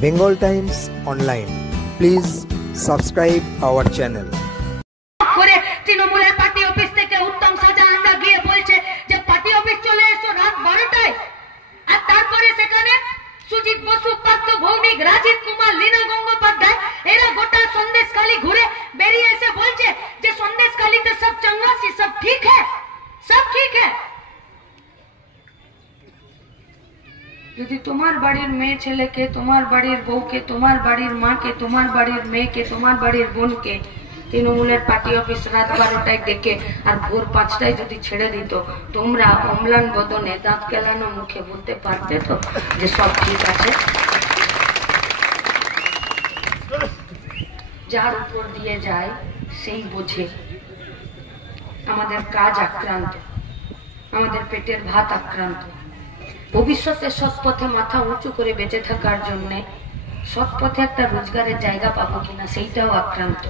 Bengal Times Online. Please subscribe our channel. তৃণমূলের party office থেকে উত্তম সাজা আমরা গিয়ে বলছে যে পার্টি অফিস চলে এসো রাত 12টায়, আর তারপরে সেখানে সুজিত বসু, পার্থ ভৌমিক, রাজীব কুমার, লীনা গঙ্গোপাধ্যায় এরা গোটা সন্দেশখালী ঘুরে বেরিয়ে এসে বলছে যে সন্দেশখালীতে সব চঙ্গাসি, সব ঠিক है, सब ठीक है। যদি তোমার বাড়ির মেয়ে ছেলেকে, তোমার বাড়ির বউকে, তোমার বাড়ির মাকে, তোমার বাড়ির মেয়েকে, তোমার বাড়ির বোনকে তৃণমূলের পার্টি অফিস রাত 12টায় ডেকে আর ভোর 5টায় যদি ছেড়ে দিত, তোমরা অম্লান বদনে দাঁত কেলানো মুখে বলতে পারতে তো যে সব ঠিক আছে? যার উপর দিয়ে যায় সেই বোঝে আমাদের কাজ আক্রান্ত, আমাদের পেটের ভাত আক্রান্ত। ভবিষ্যতে সৎ পথে মাথা উঁচু করে বেঁচে থাকার জন্য সৎ পথে একটা রোজগারের জায়গা পাবো কিনা সেইটাও আক্রান্ত।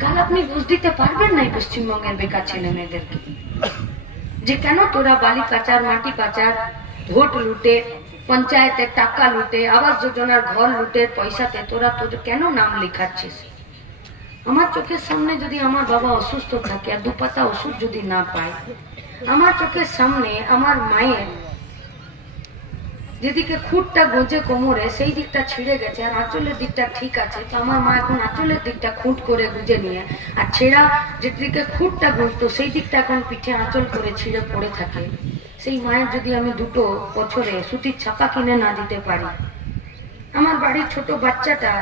কাল আপনি বুঝ দিতে পারবেন না পশ্চিমবঙ্গের বেকার ছেলে মেয়েদেরকে যে কেন তোরা বালি পাচার, মাটি পাচার, ভোট লুটে, পঞ্চায়েতের টাকা লুটে, আবাস যোজনার ঘর লুটে পয়সাতে তোরা কেন নাম লেখাচ্ছিস। আমার চোখের সামনে যদি আমার বাবা অসুস্থ থাকে আর 2 পাতা ওষুধ যদি না পায়, আমার চোখের সামনে আমার মায়ের যেদিকে খুঁটটা গোজে কোমরে সেই দিকটা ছিঁড়ে গেছে আর আঁচলের দিকটা ঠিক আছে, তো আমার মা এখন আঁচলের দিকটা খুঁট করে গুজে নিয়ে আর ছেঁড়া যেদিকে খুঁটটা গুজতো সেই দিকটা এখন পিঠে আঁচল করে ছিঁড়ে পড়ে থাকে। সেই মায়ের যদি আমি 2 বছরে সুতির ছাপা কিনে না দিতে পারি, আমার বাড়ির ছোট বাচ্চাটা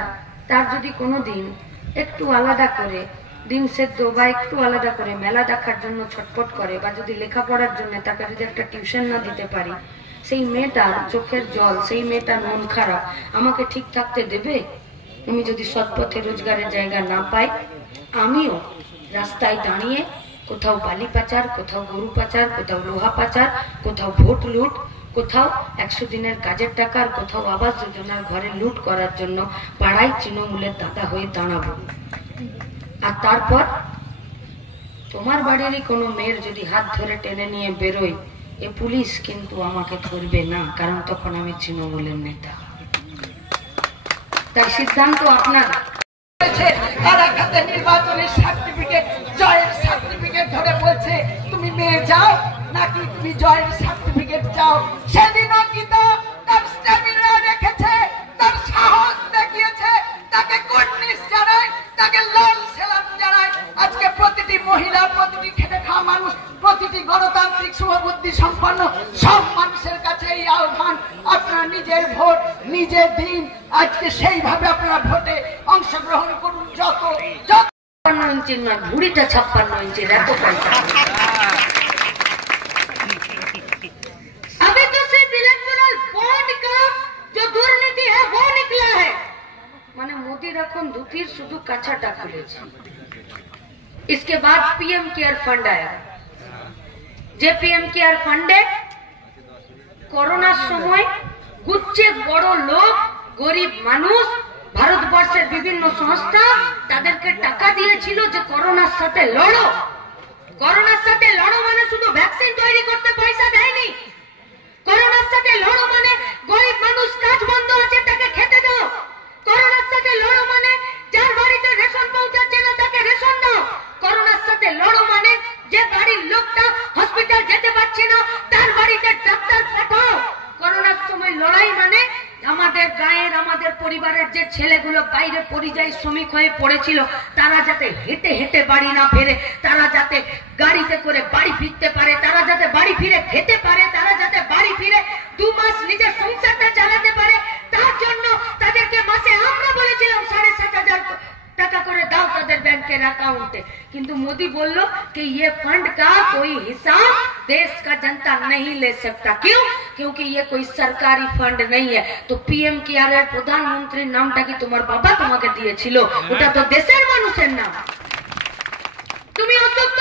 তার যদি কোনোদিন একটু আলাদা করে ডিম সেদ্ধ বা একটু আলাদা করে মেলা দেখার জন্য ছটফট করে, বা যদি লেখাপড়ার জন্য তাকে যদি একটা টিউশন না দিতে পারি, সেই মেয়েটার চোখের জল, সেই মেয়েটার মন খারাপ আমাকে ঠিক থাকতে দেবে? আমি যদি সৎ পথে রোজগারের জায়গা না পাই, আমিও রাস্তায় দাঁড়িয়ে কোথাও বালি পাচার, কোথাও গরু পাচার, কোথাও লোহা পাচার, কোথাও ভোট লুট, কোথাও 100 দিনের কাজের টাকা, আর কোথাও আবাস যোজনার ঘরে লুট করার জন্য পাড়ায় তৃণমূলের দাদা হয়ে দাঁড়াবো। আর তারপর তোমার বাড়িরই কোনো মেয়ের যদি হাত ধরে টেনে নিয়ে বেরোই, এ পুলিশ কিন্তু আমাকে ধরবে না, কারণ তখন আমি তৃণমূলের নেতা। তাই সিদ্ধান্ত আপনার। নির্বাচনের সার্টিফিকেট, জয়ের সার্টিফিকেট ধরে বলছে তুমি মেয়ে যাও নাকি তুমি জয়ের সার্টিফিকেট চাও। সেদিন অঙ্কিতা তার স্ট্যামিনা রেখেছে, তার সাহস দেখিয়েছে, তাকে গুডনিস জানায়, তাকে লাল সেলাম জানায়। আজকে প্রতিটি মহিলা, প্রতিটি খেটে খাওয়া মানুষ, প্রতিটি গণতান্ত্রিক শুভবুদ্ধি সম্পন্ন সব মানুষের কাছে এই আহ্বান, আপনারা নিজের ভোট নিজের দিন, আজকে সেইভাবে আপনারা ভোটে অংশগ্রহণ করুন। যত 56 ইঞ্চি নয়, ভুড়িটা 56 ইঞ্চির, এত পয়সা। अभी तो सिर्फ इलेक्टोरल बॉन्ड का जो दुर्नीति है वो निकला है। माने मोदी এখন ধুতির শুধু কাছাটা খুলেছে। इसके बाद पीएम केयर फंड आया। যে पीएम केयर फंडে করোনার সময় গুচ্ছের বড় লোক, গরিব মানুষ, ভারতবর্ষের বিভিন্ন সংস্থা তাদেরকে টাকা দিয়েছিল যে করোনার সাথে লড়ো। করোনার সাথে লড়ো মানে শুধু ভ্যাকসিন তৈরি করতে পয়সা দেয়নি। করোনার সাথে লড়ো মানে গরিব মানুষ কাজ বন্ধ আছে তাকে খেতে দাও। করোনার সাথে লড়ো মানে যার বাড়িতে রেশন পৌঁছাচ্ছে না তাকে রেশন দাও। করোনার সাথে লড়ো মানে যে বাড়ির লোকটা হসপিটাল যেতে পারছে না তার বাড়িতে ডাক্তার পাঠাও। করোনার সময় লড়াই মানে আমাদের গায়ের, আমাদের পরিবারের যে ছেলেগুলো বাইরে পরিযায়ী শ্রমিক হয়ে পড়েছিল তারা যাতে হেঁটে হেঁটে বাড়ি না ফেরে, তারা যাতে গাড়িতে করে বাড়ি ফিরতে পারে, তারা যাতে বাড়ি ফিরে খেতে পারে, তারা যাতে বাড়ি ফিরে 2 মাস নিজের সংসারটা চালাতে পারে, তার জন্য তাদেরকে মাসে আমরা বলেছিলাম 7,500 টাকা করে দাও তাদের ব্যাংকের অ্যাকাউন্টে। কিন্তু মোदी बोलो कि ये फंड का कोई हिसाब देश का जनता नहीं ले सकता। क्यों? क्योंकि ये कोई सरकारी फंड नहीं है। तो पीएम केयर এর প্রধানমন্ত্রীর নামটা কি তোমার বাবা তোমাকে দিয়েছিল? ওটা তো দেশের মানুষের নাম। তুমি অসুস্থ